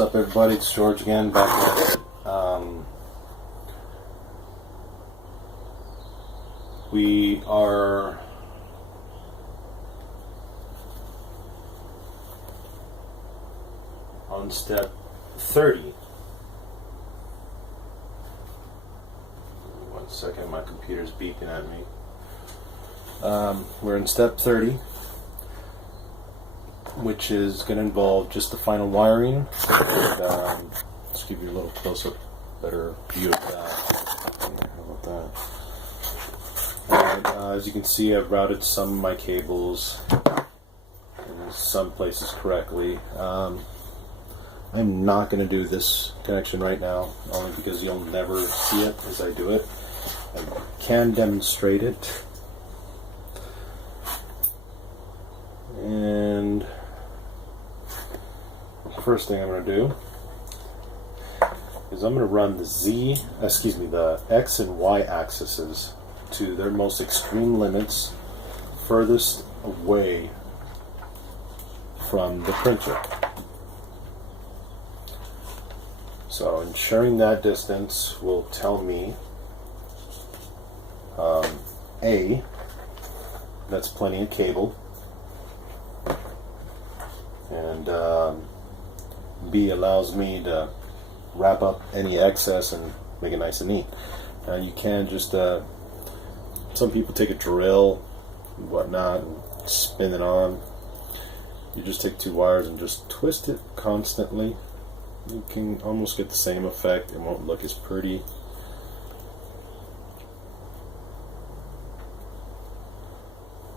What's up, everybody? It's George again, back at it. We are on step 30. 1 second, my computer's beeping at me. We're in step 30, which is going to involve just the final wiring. And, let's give you a little close-up, better view of that. Yeah, how about that? And, as you can see, I've routed some of my cables in some places correctly. I'm not going to do this connection right now, only because you'll never see it as I do it. I can demonstrate it. And the first thing I'm going to do is I'm going to run the X and Y axes to their most extreme limits, furthest away from the printer. So ensuring that distance will tell me A, that's plenty of cable, and B, allows me to wrap up any excess and make it nice and neat. Now you can just, some people take a drill and whatnot and spin it on. You just take 2 wires and just twist it constantly. You can almost get the same effect. It won't look as pretty.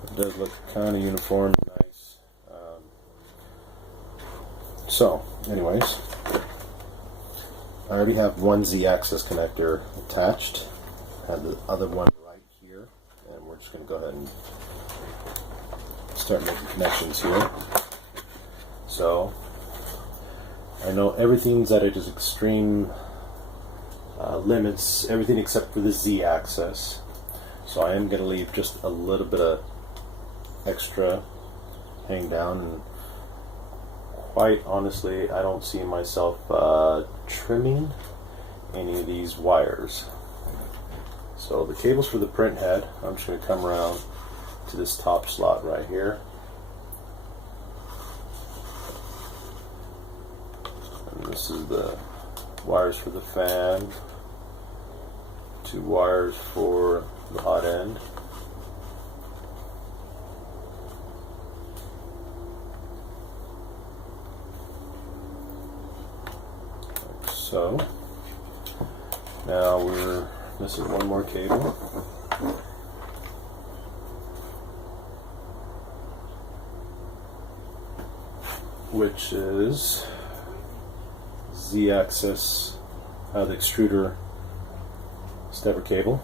It does look kind of uniform, nice. So, anyways, I already have one Z-axis connector attached. I have the other one right here, and we're just going to go ahead and start making connections here. So, I know everything's at its extreme limits, everything except for the Z-axis. So I am going to leave just a little bit of extra hang down, and quite honestly, I don't see myself trimming any of these wires. So the cables for the print head, I'm just going to come around to this top slot right here. And this is the wires for the fan, 2 wires for the hot end. So now we're missing one more cable, which is Z-axis, the extruder stepper cable.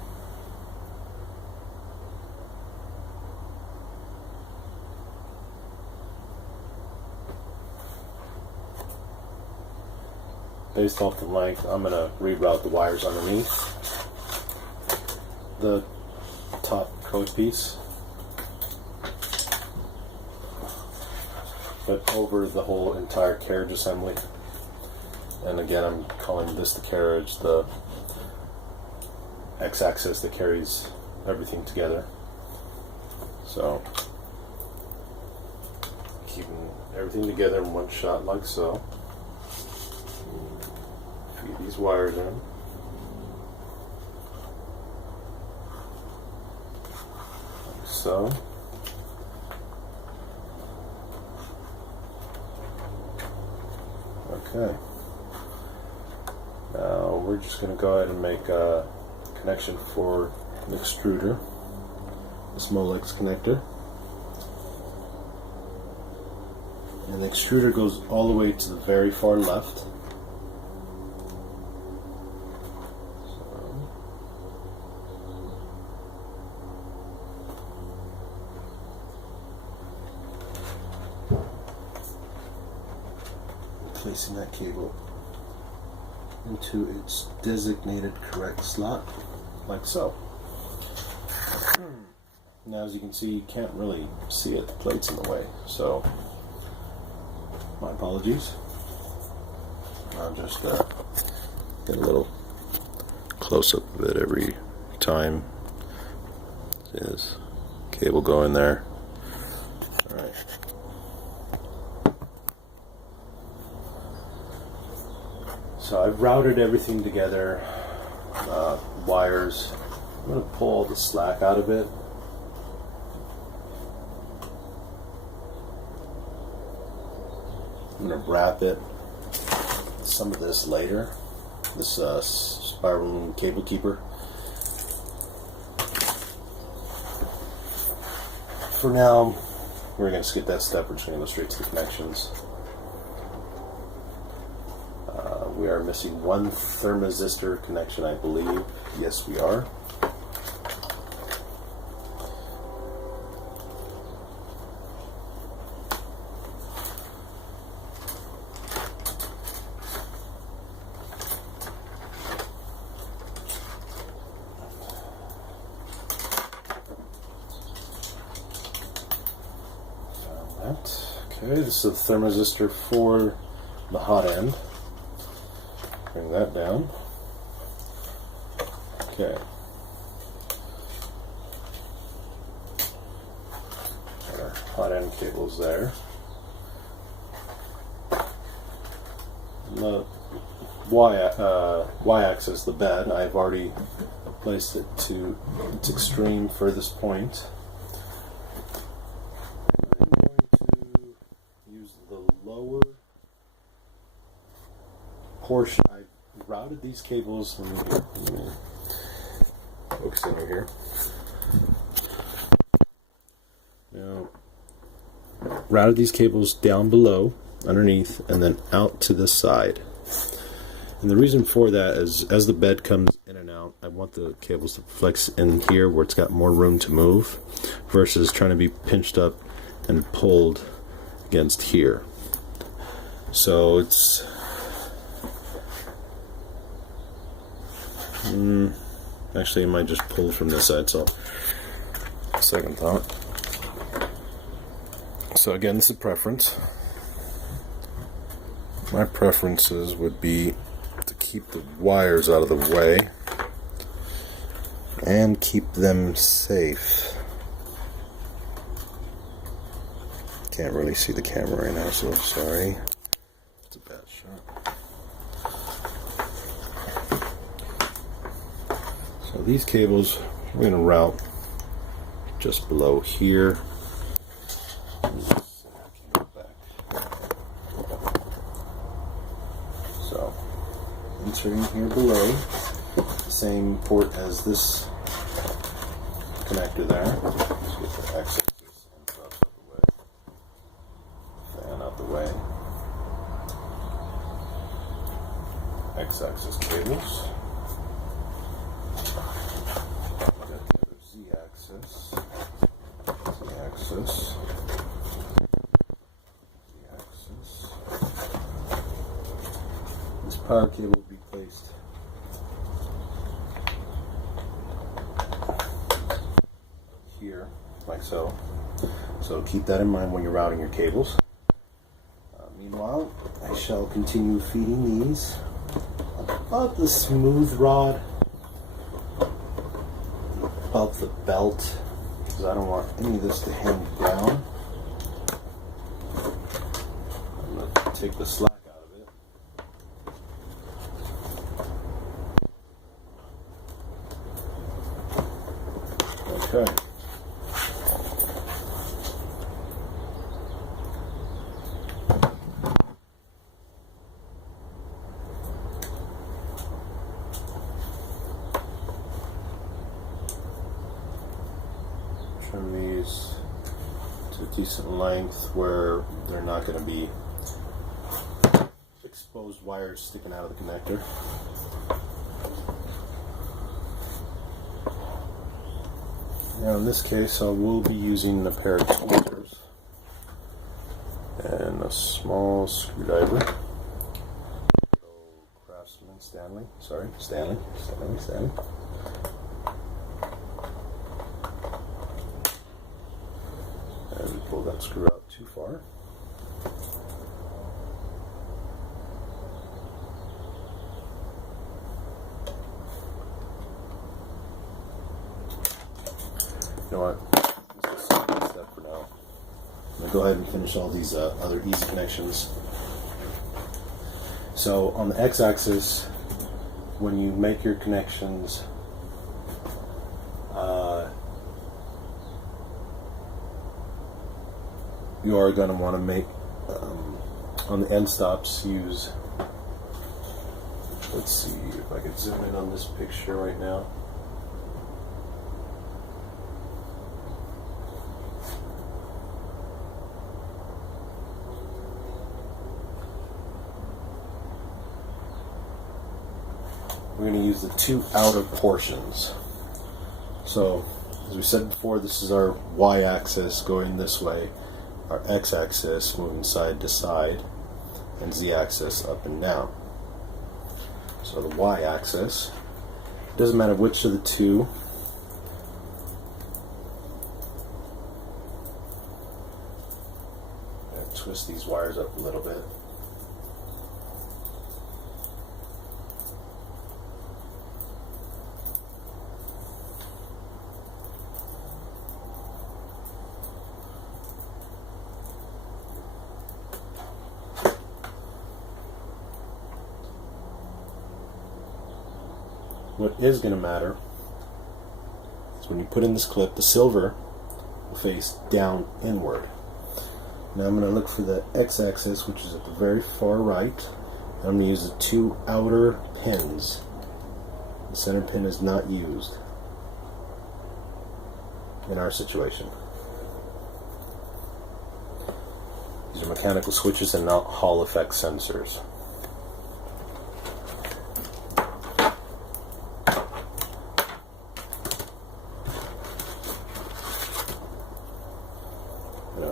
Based off the length, I'm going to reroute the wires underneath the top code piece, but over the whole entire carriage assembly. And again, I'm calling this the carriage, the X-axis that carries everything together. So, keeping everything together in one shot like so. Feed these wires in. Like so. Okay. Now we're just going to go ahead and make a connection for the extruder, the Molex connector. And the extruder goes all the way to the very far left. Placing that cable into its designated correct slot, like so. Now, as you can see, you can't really see it, the plate's in the way, so my apologies. I'll just get a little close-up of it every time. There's cable going there. Alright. So I've routed everything together, wires. I'm going to pull all the slack out of it. I'm going to wrap it, some of this later, this Spiral-loom cable keeper. For now, we're going to skip that step. We're just going to go straight to the connections. We are missing one thermistor connection, I believe. Yes, we are. Okay, this is a thermistor for the hot end. Bring that down. Okay. Our hot end cable's there. The y-axis, the bed, I've already placed it to its extreme furthest point. I'm going to use the lower portion. I routed these cables. Let me focus in over here. Now, routed these cables down below, underneath, and then out to this side. And the reason for that is, as the bed comes in and out, I want the cables to flex in here where it's got more room to move, versus trying to be pinched up and pulled against here. So it's actually, I might just pull from this side, so second thought. So again, this is preference. My preferences would be to keep the wires out of the way and keep them safe. Can't really see the camera right now, so sorry. It's a bad shot. So these cables we're going to route just below here. So inserting here below, the same port as this connector there. Let's get the x-axis and stuff out the way. Fan out the way. X-axis cables. Z-axis, Z-axis, Z-axis. This power cable will be placed here, like so. So keep that in mind when you're routing your cables. Meanwhile, I shall continue feeding these above the smooth rod, above the belt, because I don't want any of this to hang down. I'm going to take the slack out of it. Okay. Trim these to a decent length where they're not going to be exposed wires sticking out of the connector. Now in this case I will be using a pair of tweezers and a small screwdriver. So Craftsman Stanley. And pull that screw out too far. You know what? Let's just skip that step for now. I'm going to go ahead and finish all these other easy connections. So on the x-axis, when you make your connections, you are going to want to make, on the end stops, use, let's see if I can zoom in on this picture right now. We're going to use the two outer portions. So, as we said before, this is our y-axis going this way, our x-axis moving side to side, and z-axis up and down. So the y-axis, doesn't matter which of the two. I'm going to twist these wires up a little bit. What is going to matter is when you put in this clip, the silver will face down inward. Now I'm going to look for the x-axis, which is at the very far right. And I'm going to use the two outer pins. The center pin is not used in our situation. These are mechanical switches and not Hall effect sensors.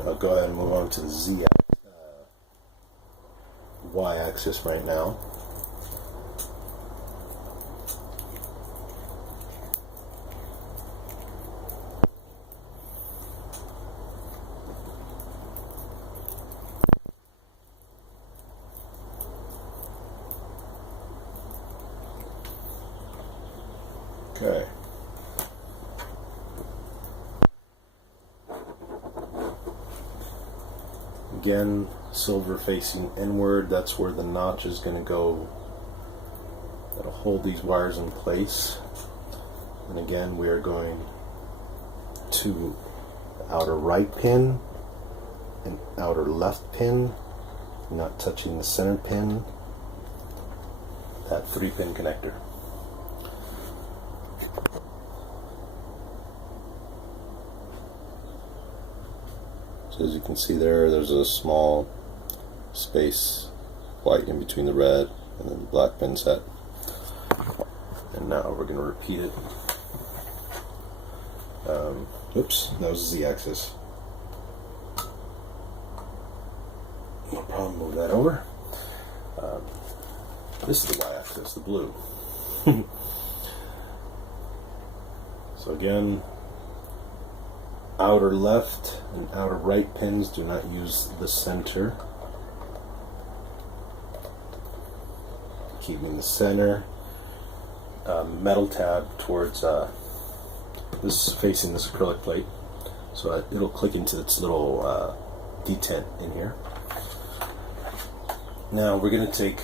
I'll go ahead and move on to the y-axis right now. Okay. Again, silver facing inward, that's where the notch is going to go. That'll hold these wires in place. And again, we are going to the outer right pin and outer left pin, not touching the center pin, that 3-pin connector. So as you can see there's a small space white in between the red and then the black pin set. And now we're going to repeat it. Oops, that was the z-axis. No problem, move that over. This is the y-axis, the blue. So again, outer left and outer right pins do not use the center. Keeping the center metal tab towards this, facing this acrylic plate, so it'll click into its little detent in here. Now we're going to take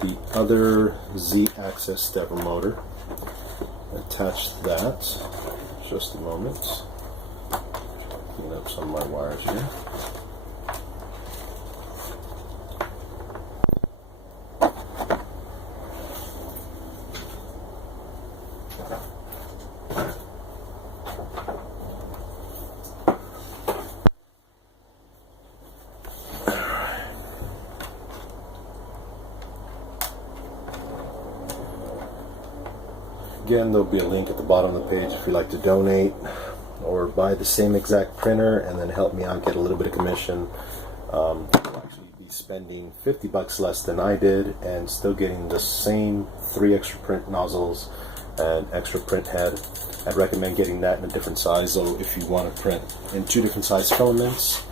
the other z-axis stepper motor, attach that. Just a moment. Clean up some of my wires here. Again, there'll be a link at the bottom of the page if you'd like to donate or buy the same exact printer and then help me out get a little bit of commission. You'll actually be spending $50 less than I did and still getting the same 3 extra print nozzles and extra print head. I'd recommend getting that in a different size, though, if you want to print in 2 different size filaments.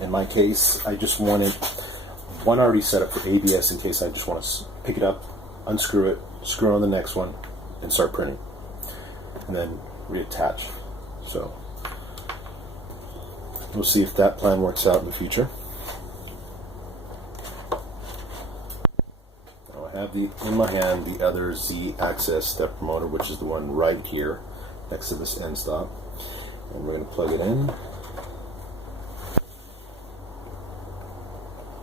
In my case, I just wanted one already set up for ABS in case I just want to pick it up, unscrew it, screw on the next one, and start printing. And then reattach. So we'll see if that plan works out in the future. Now I have in my hand the other Z-axis stepper motor, which is the one right here next to this end stop. And we're going to plug it in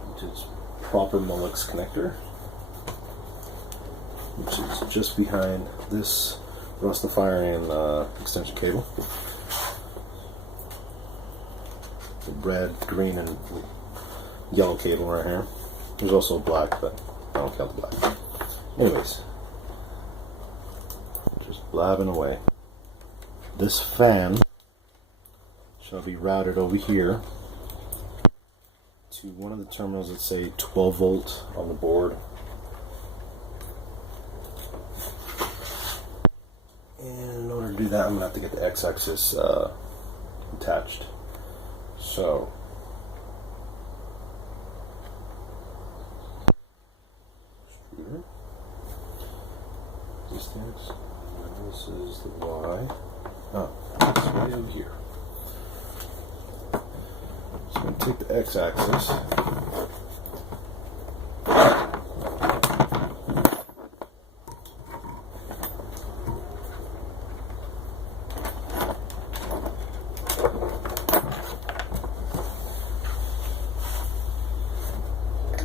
into its proper Molex connector, which is just behind this rust the firing extension cable. The red, green, and yellow cable right here. There's also black, but I don't count the black. Anyways, just blabbing away. This fan shall be routed over here to one of the terminals that say 12 volt on the board. And in order to do that, I'm going to have to get the X-axis attached. So, this is the Y. Oh, it's way over here. So I'm going to take the X-axis.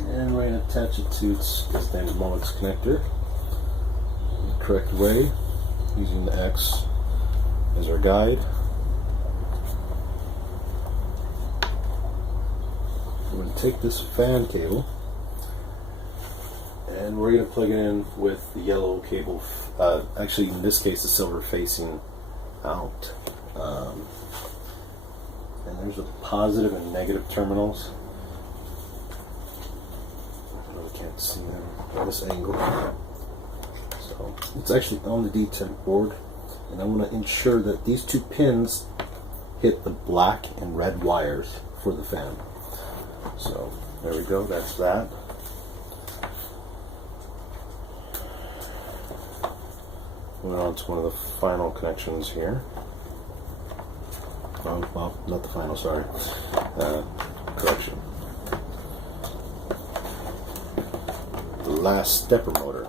And we're going to attach it to its named Molex connector the correct way, using the X as our guide. We're going to take this fan cable and we're going to plug it in with the yellow cable, actually in this case the silver facing out. And there's a positive and negative terminals. I really can't see them on this angle. So it's actually on the D10 board, and I want to ensure that these two pins hit the black and red wires for the fan. So there we go, that's that. We're on to one of the final connections here. Well, not the final, sorry. Correction. The last stepper motor,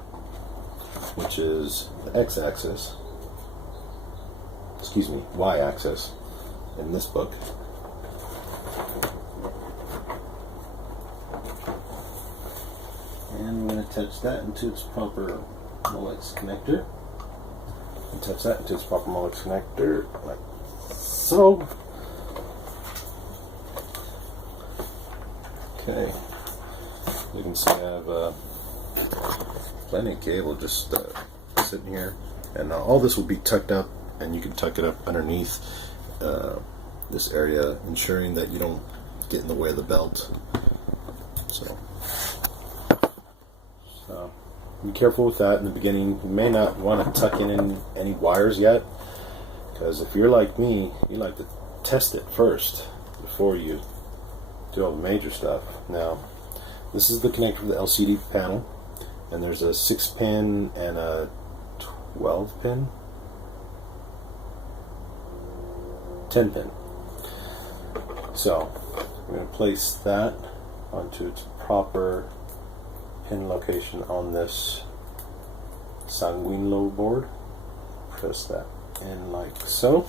which is the X-axis, excuse me, Y-axis in this book. And we're going to attach that into its proper Molex connector. Attach that into its proper Molex connector, like so. Okay. You can see I have plenty of cable just sitting here, and all this will be tucked up, and you can tuck it up underneath this area, ensuring that you don't get in the way of the belt. So be careful with that in the beginning. You may not want to tuck in any wires yet, because if you're like me, you like to test it first before you do all the major stuff. Now, this is the connector for the LCD panel, and there's a 6-pin and a 12-pin, 10-pin. So I'm going to place that onto its proper pin location on this Spiral-loom board. Press that in like so.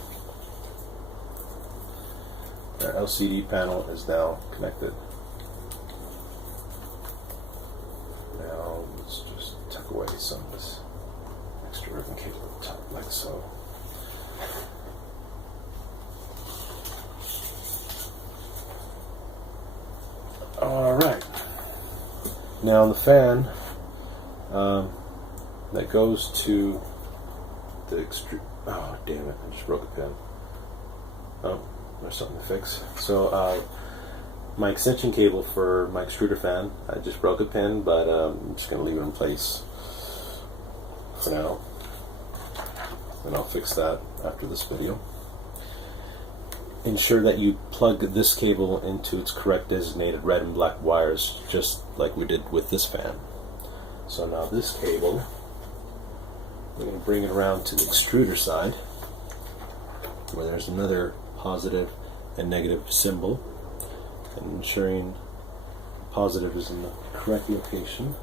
Our LCD panel is now connected. Now let's just tuck away some of this extra ribbon cable at the top like so. Alright. Now the fan that goes to the extrude. Oh, damn it, I just broke a pin. Oh, there's something to fix. So, my extension cable for my extruder fan, I just broke a pin, but I'm just going to leave it in place for now. And I'll fix that after this video. Ensure that you plug this cable into its correct designated red and black wires, just like we did with this fan. So now this cable we're going to bring it around to the extruder side, where there's another positive and negative symbol, and ensuring positive is in the correct location.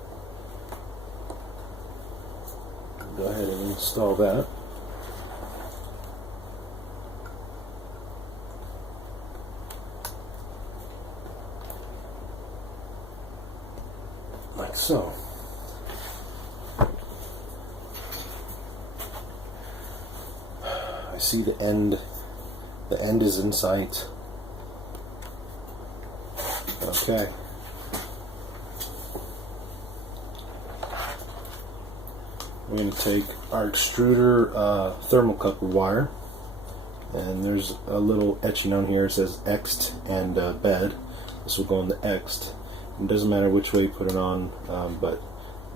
Go ahead and install that. Like so. I see the end. The end is in sight. Okay. We're going to take our extruder thermocouple wire, and there's a little etching on here. It says Xed and bed. This will go on the Xed. It doesn't matter which way you put it on, but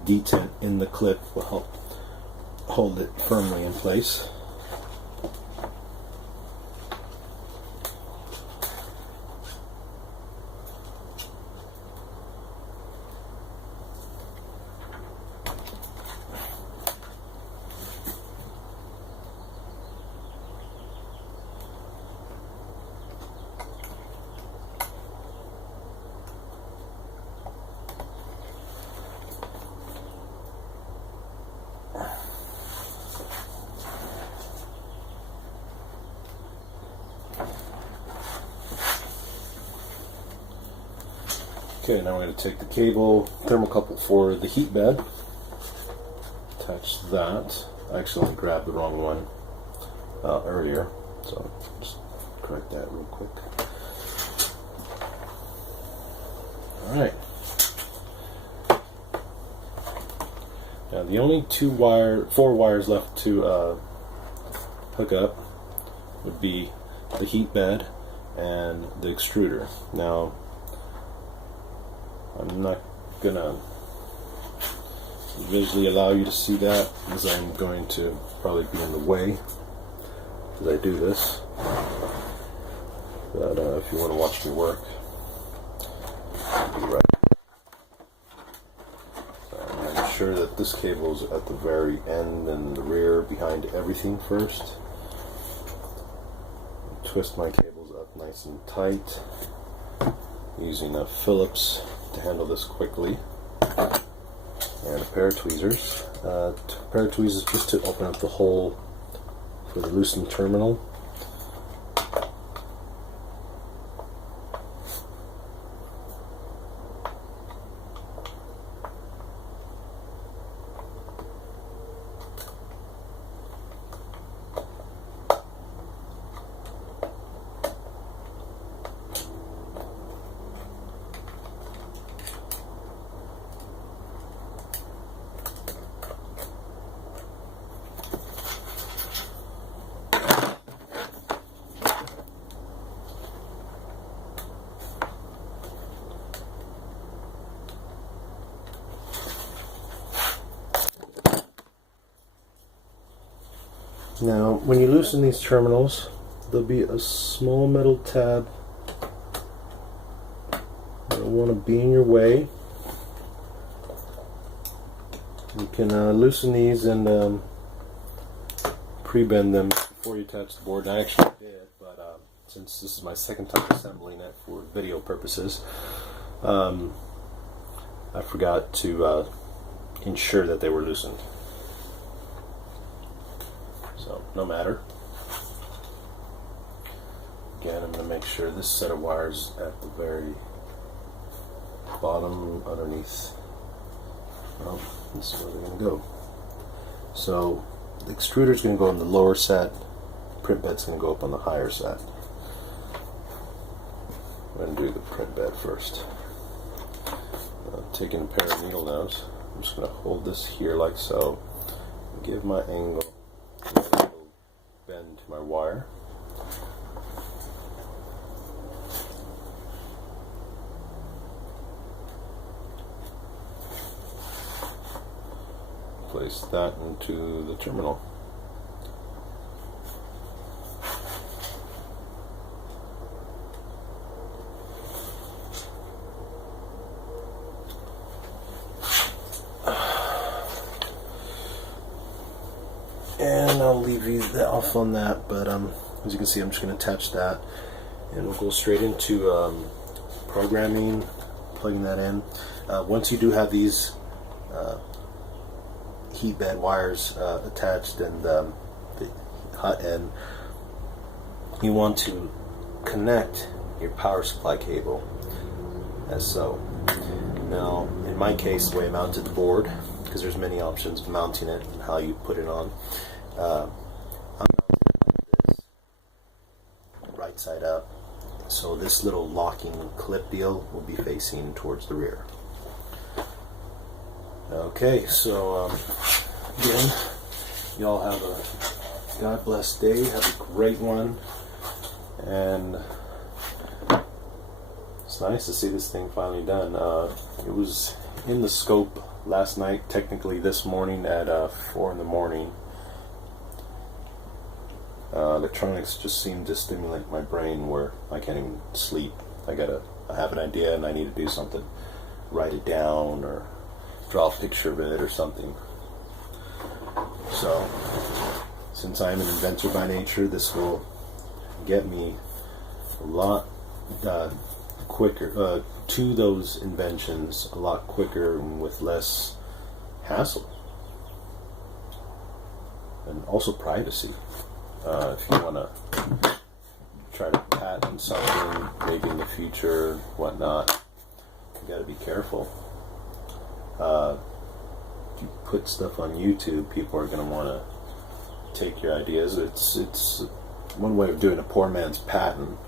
detent in the clip will help hold it firmly in place. Okay, now we're going to take the cable thermocouple for the heat bed, attach that. I actually grabbed the wrong one earlier, so just correct that real quick. Alright. Now the only 4 wires left to hook up would be the heat bed and the extruder. Now I'm not gonna visually allow you to see that, because I'm going to probably be in the way as I do this. But if you want to watch me work, I'll be right. So make sure that this cable is at the very end and the rear behind everything first. Twist my cables up nice and tight using a Phillips to handle this quickly, and a pair of tweezers. A pair of tweezers just to open up the hole for the loosened terminal. Now, when you loosen these terminals, there'll be a small metal tab that will want to be in your way. You can loosen these and pre-bend them before you attach the board. And I actually did, but since this is my second time assembling it for video purposes, I forgot to ensure that they were loosened. So, no matter. Again, I'm going to make sure this set of wires at the very bottom underneath. Well, this is where they're going to go. So, the extruder is going to go on the lower set, print bed's going to go up on the higher set. I'm going to do the print bed first. Taking a pair of needle nose, I'm just going to hold this here like so, give my angle. Bend my wire. Place that into the terminal. leave you off on that, but as you can see, I'm just going to attach that, and we'll go straight into programming, plugging that in. Once you do have these heat bed wires attached and the hot end, you want to connect your power supply cable as so. Now, in my case, the way I mounted the board, because there's many options of mounting it and how you put it on, I'm mounting it like this, right side up. So this little locking clip deal will be facing towards the rear. Okay, so again, y'all have a God bless day. Have a great one, and it's nice to see this thing finally done. It was in the scope last night, technically this morning at 4 in the morning. Electronics just seem to stimulate my brain where I can't even sleep. I have an idea and I need to do something, write it down or draw a picture of it or something. So, since I'm an inventor by nature, this will get me a lot quicker to those inventions a lot quicker and with less hassle, and also privacy. If you want to try to patent something maybe in the future, whatnot, you got to be careful. If you put stuff on YouTube, people are going to want to take your ideas. It's one way of doing a poor man's patent.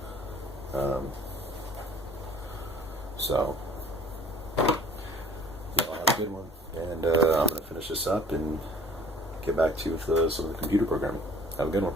So, y'all have a good one. And I'm going to finish this up and get back to you with some of the computer programming. Have a good one.